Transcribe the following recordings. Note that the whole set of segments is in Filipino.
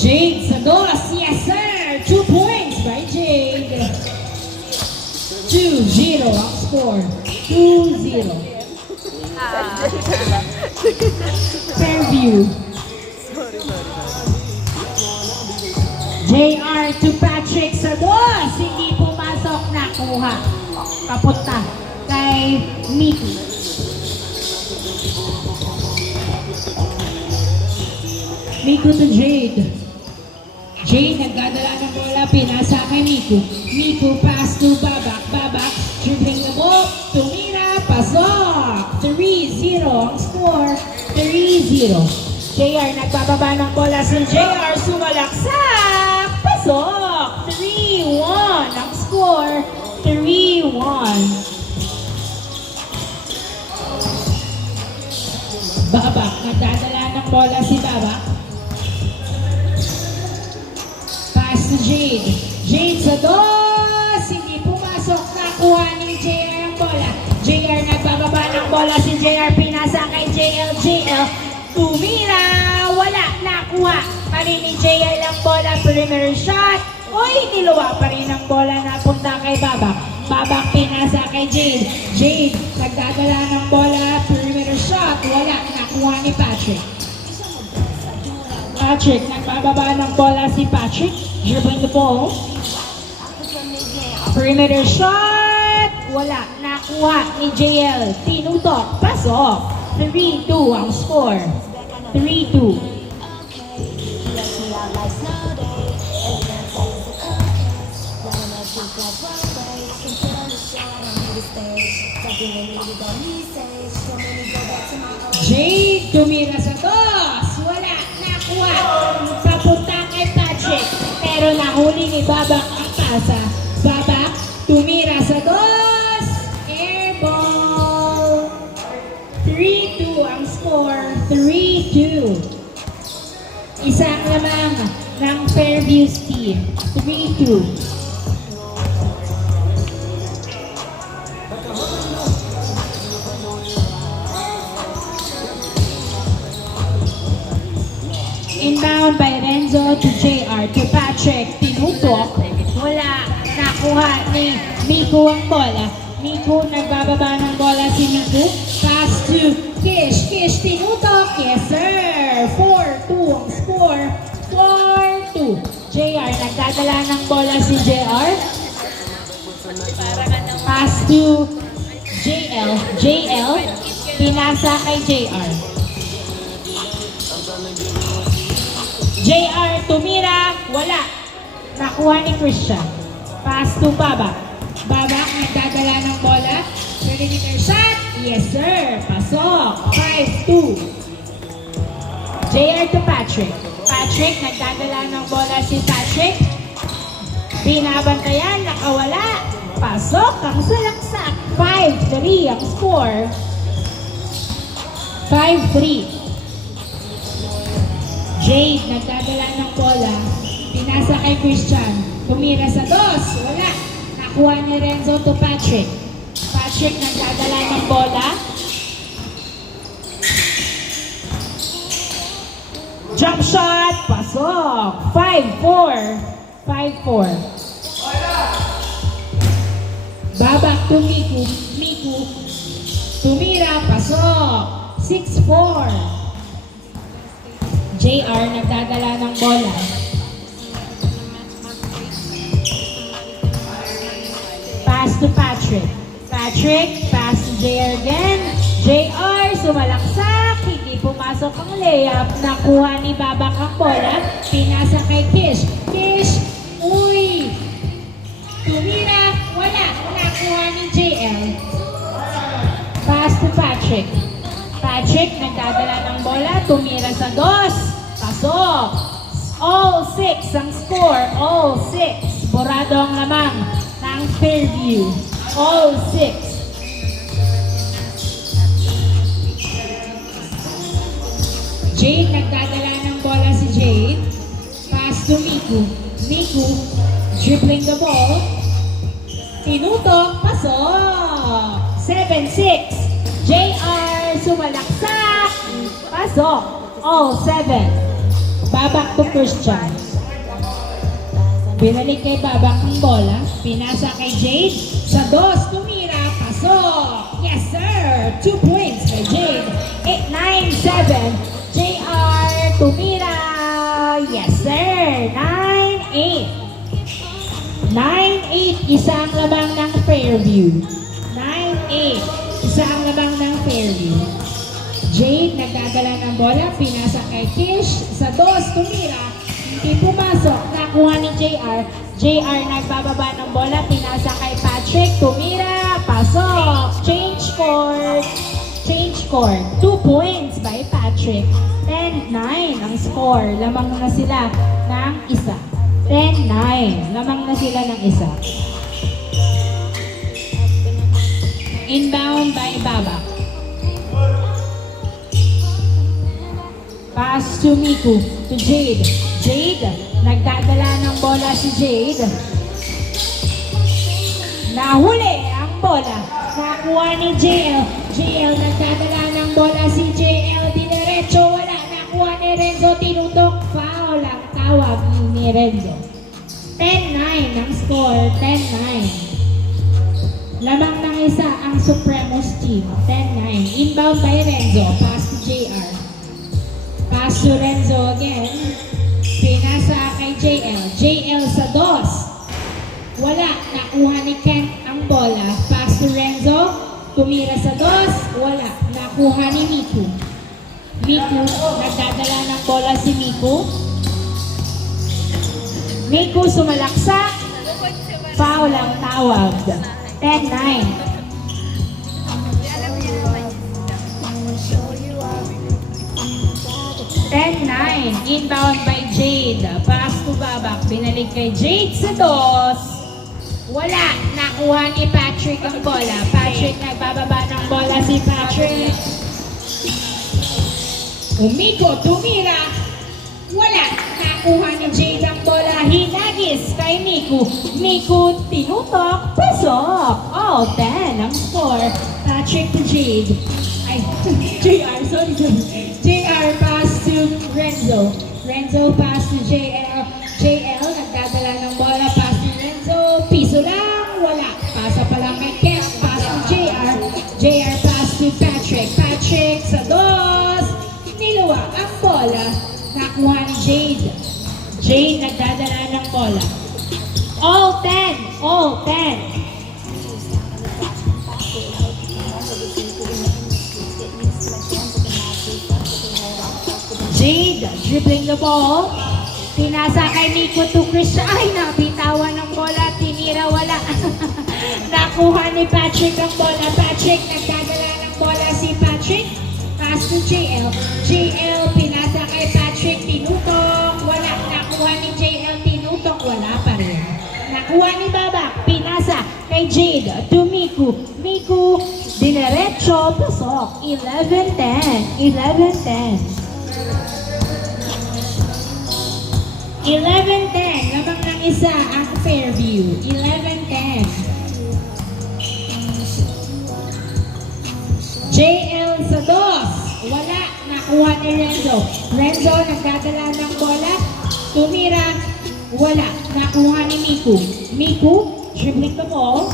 Jade sa dos. Yes, sir. 2 points by Jade. 2-0 ang score. 2-0. Fairview. JR to Patrick sa dos. Hindi pumasok. Nakuha. Papunta kay Mickey. Miku to Jade. Jade nagdadala ng bola, pinasa kay Miku. Miku pass to Babak. Babak, dribbling the ball. Tumira, pasok. 3-0 ang score. 3-0. JR nagbababa ng bola si JR. Sumalaksak. Pasok. 3-1 ang score. 3-1. Babak, nagdadala ng bola si Babak. Pass to Jade. Jade sa dos. Hindi pumasok. Nakuha ni JR ang bola. JR nagbababa ng bola si JR. Pinasa kay JL. JL tumira. Wala. Nakuha pa rin ni JL ang bola. Perimeter shot. Oy, niluwa pa rin ang bola. Napunta kay Babak. Babak pinasa kay Jade. Jade nagdadala ng bola. Perimeter shot. Wala. Nakuha ni Patrick. Patrick, nagbababa ng bola si Patrick. Dribbling the ball. Perimeter shot. Wala. Nakuha ni JL. Tinutok. Pasok. 3-2 ang score. 3-2. Jade tumira sa dos. Wala. Nakuha. Papunta kay Patrick. Pero nahuli ni Babak ang pasa. Babak tumira sa dos. Air ball. 3-2 ang score. 3-2. Isang lamang ng Fairview's team. 3-2. Inbound by Renzo to JR to Patrick. Tinutok. Wala. Nakuha ni Miku ang bola. Miku nagbababa ng bola si Miku. Pass to Kish. Kish tinutok. Yes sir. 4-2 ang score. 4-2. JR nagdadala ng bola si JR. Pass to JL. JL pinasa kay JR. JR tumira, wala. Nakuha ni Christian. Pass to Babak. Babak nagdadala ng bola. Perimeter shot. Yes sir. Pasok. 5-2. JR to Patrick. Patrick nagdadala ng bola si Patrick. Binabantayan, nakawala. Pasok ang salaksak. 5-3 ang score. 5-3. Jade nagdadala ng bola. Pinasa kay Christian. Tumira sa dos. Wala. Nakuha ni Renzo to Patrick. Patrick nagdadala ng bola. Jump shot. Pasok. 5-4. 5-4. Babak to Miku. Miku. Tumira. Pasok. 6-4. JR nagdadala ng bola. Pass to Patrick. Patrick, pass to JR again. JR, sumalaksak. Hindi pumasok ang layup. Nakuha ni Babak ang bola. Pinasa kay Kish. Kish, uy! Tumira, wala. Nakuha ni JL. Pass to Patrick. Patrick, nagdadala ng bola, tumira sa dos. Pasok. All 6 ang score. All 6. Borado ang lamang ng Fairview. All 6. Jade, nagdadala ng bola si Jade. Pass to Miku. Miku, dribbling the ball. Tinutok, pasok. 7-6. JR, sumalaksak. Pasok. All 7. Babak to Christian. Binalik kay Babak ang bola. Pinasa kay Jade. Sa dos, tumira. Pasok. Yes, sir. 2 points kay Jade. 8-9-7. JR, tumira. Yes, sir. 9-8. 9-8. Isang labang ng Fairview. 9-8. Isang labang ng Fairview. Jade, nagdadala ng bola. Pinasa kay Kish. Sa dos, tumira. Hindi pumasok. Nakuha ni JR. JR nagbababa ng bola. Pinasa kay Patrick. Tumira. Pasok. Change court. Change court. 2 points by Patrick. 10-9 ang score. Lamang na sila ng isa. 10-9. Lamang na sila ng isa. Inbound by Babak. Pass to Miku. To Jade. Jade. Nagdadala ng bola si Jade. Nahuli ang bola. Nakuha ni JL. JL nagdadala ng bola si JL. Dinerecho. Wala. Nakuha ni Renzo. Tinutok. Foul ang tawag ni Renzo. 10-9 ang score. 10-9. Lamang ng isa ang Supremos team. 10-9. Inbound by Renzo. Pass to JR. Pass to Renzo again. Pinasa kay JL. JL sa dos. Wala. Nakuha ni Kent ang bola. Pass to Renzo. Tumira sa dos. Wala. Nakuha ni Miku. Miku. Nagdadala ng bola si Miku. Miku sumalaksak. Foul ang tawag. 10-9. 10-9. Inbound by Jade. Pass to Babak. Binalik kay Jade sa dos. Wala. Nakuha ni Patrick ang bola. Patrick nagbababa ng bola si Patrick. Umiko. Tumira. Wala. Nakuha ni Jade ang bola. Hinagis kay Miku. Miku tinutok. Pasok. All 10 ang score. Patrick to Jade. Ay, JR. Sorry. JR pass to Renzo. Renzo pass to JL. JL nagdadala ng bola. Pass to Renzo. Piso lang. Wala. Pasa pa lang kay Ken. Pass to JR. JR pass to Patrick. Patrick sa dos. Niluwa ang bola. Nakuha ni Jade. Jade nagdadala ng bola. All 10. All 10. Jade dribbling the ball. Pinasa kay Nico to Christian. Ay, nabitawan ng bola. Tinira, wala. Nakuha ni Patrick ang bola. Patrick, nagdadala ng bola si Patrick. Pass to JL. JL, pinasa kay Patrick. Tinutok. Wala. Nakuha ni JL. Tinutok. Wala pa rin. Nakuha ni Babak. Pinasa kay Jade to Miku. Miku, dinerecho. Pasok. 11-10. 11-10. 11-10. Labang ng isa ang Fairview. 11-10. JL sa dos. Wala. Nakuha ni Renzo. Renzo nagdadala ng bola. Tumira. Wala. Nakuha ni Miku. Miku, dribbling the ball.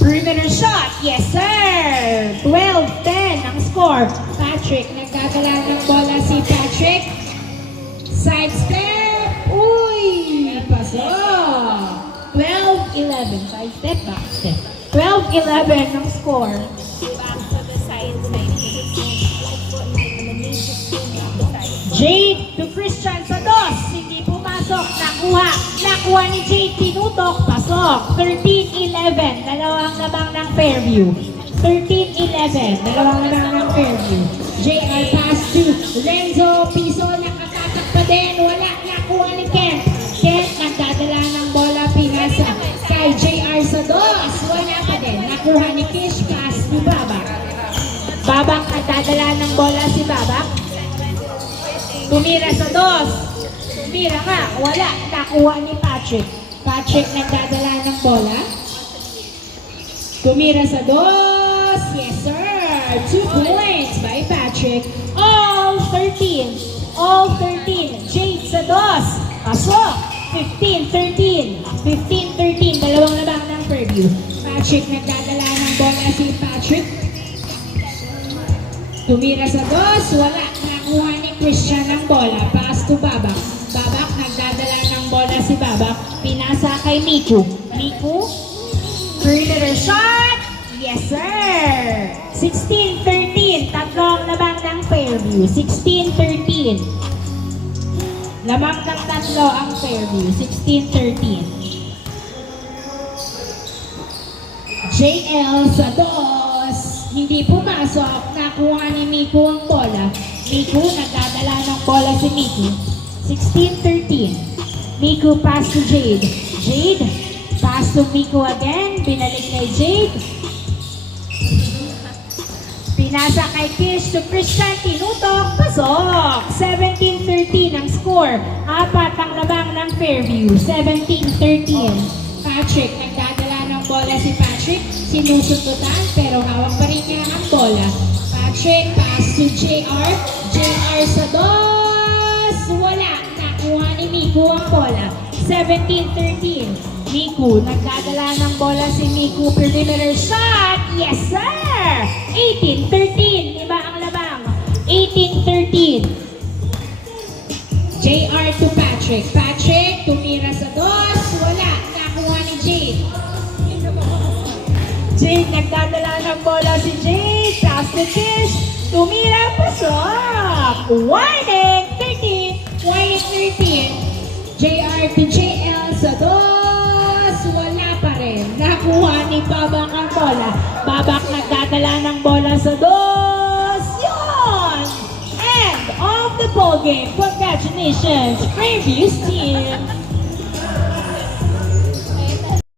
Perimeter shot. Yes, sir. 12-10 ang score. Patrick, nagdadala ng bola si Patrick. Side step. Uy! Pasok. 12-11. Side step, back step. 12-11 ang score. Back to the side. Jade to Christian sa dos. Hindi pumasok. Nakuha ni Jade. Tinutok. Pasok. 13-11. Dalawang labang ng Fairview. 13-11. Dalawang labang ng Fairview. JR pass to Renzo. Piso. Nakatatak pa din. Wala. Nakuha ni Kent. Kent nagdadala ng bola. Pinasa kay JR sa dos. Wala pa din. Nakuha ni Kish. Pass to Babak. Babak nagdadala ng bola si Babak. Tumira sa dos. Tumira nga. Wala. Nakuha ni Patrick. Patrick nagdadala ng bola. Tumira sa dos. Yes, sir. 2 points by Patrick. Patrick. All 13. All 13. Jade sa dos. Pasok. 15-13. 15-13. Dalawang labang ng Fairview. Patrick nagdadala ng bola si Patrick. Tumira sa dos. Wala. Nakuha ni Christian ng bola. Pass to Babak. Babak nagdadala ng bola si Babak. Pinasa kay Miku. Miku. Perimeter shot. Yes, sir! 16-13. Tatlong labang ng Fairview. 16-13. Lamang ng tatlo ang Fairview. 16-13. JL sa dos. Hindi pumasok. Nakuha ni Miku ang bola. Miku, nagdadala ng bola si Miku. 16-13. Miku pass to Jade. Jade. Pass to Miku again. Binalik kay Jade. Pinasa kay Kish to Christian. Tinutok. Pasok. 17-13 ang score. Apat ang labang ng Fairview. 17-13. Patrick. Nagdadala ng bola si Patrick. Sinusundutan pero hawak pa rin niya ang bola. Patrick. Pass to JR. JR sa dos. Wala. Nakuha ni Miku ang bola. 17-13. Miku, nagdadala ng bola si Miku. Perimeter shot. Yes, sir! 18-13. Iba ang labang. 18-13. JR to Patrick. Patrick, tumira sa dos. Wala. Nakuha ni Jade. Jade, nagdadala ng bola si Jade. Pass to Kish. Tumira, pasok. Warning, 13. Warning, 13. JR to JL sa dos. Wala pa rin. Nakuha ni Babak ang bola. Babak nagdadala ng bola sa dos. Yun! End of the ball game. Congratulations, Fairview's team.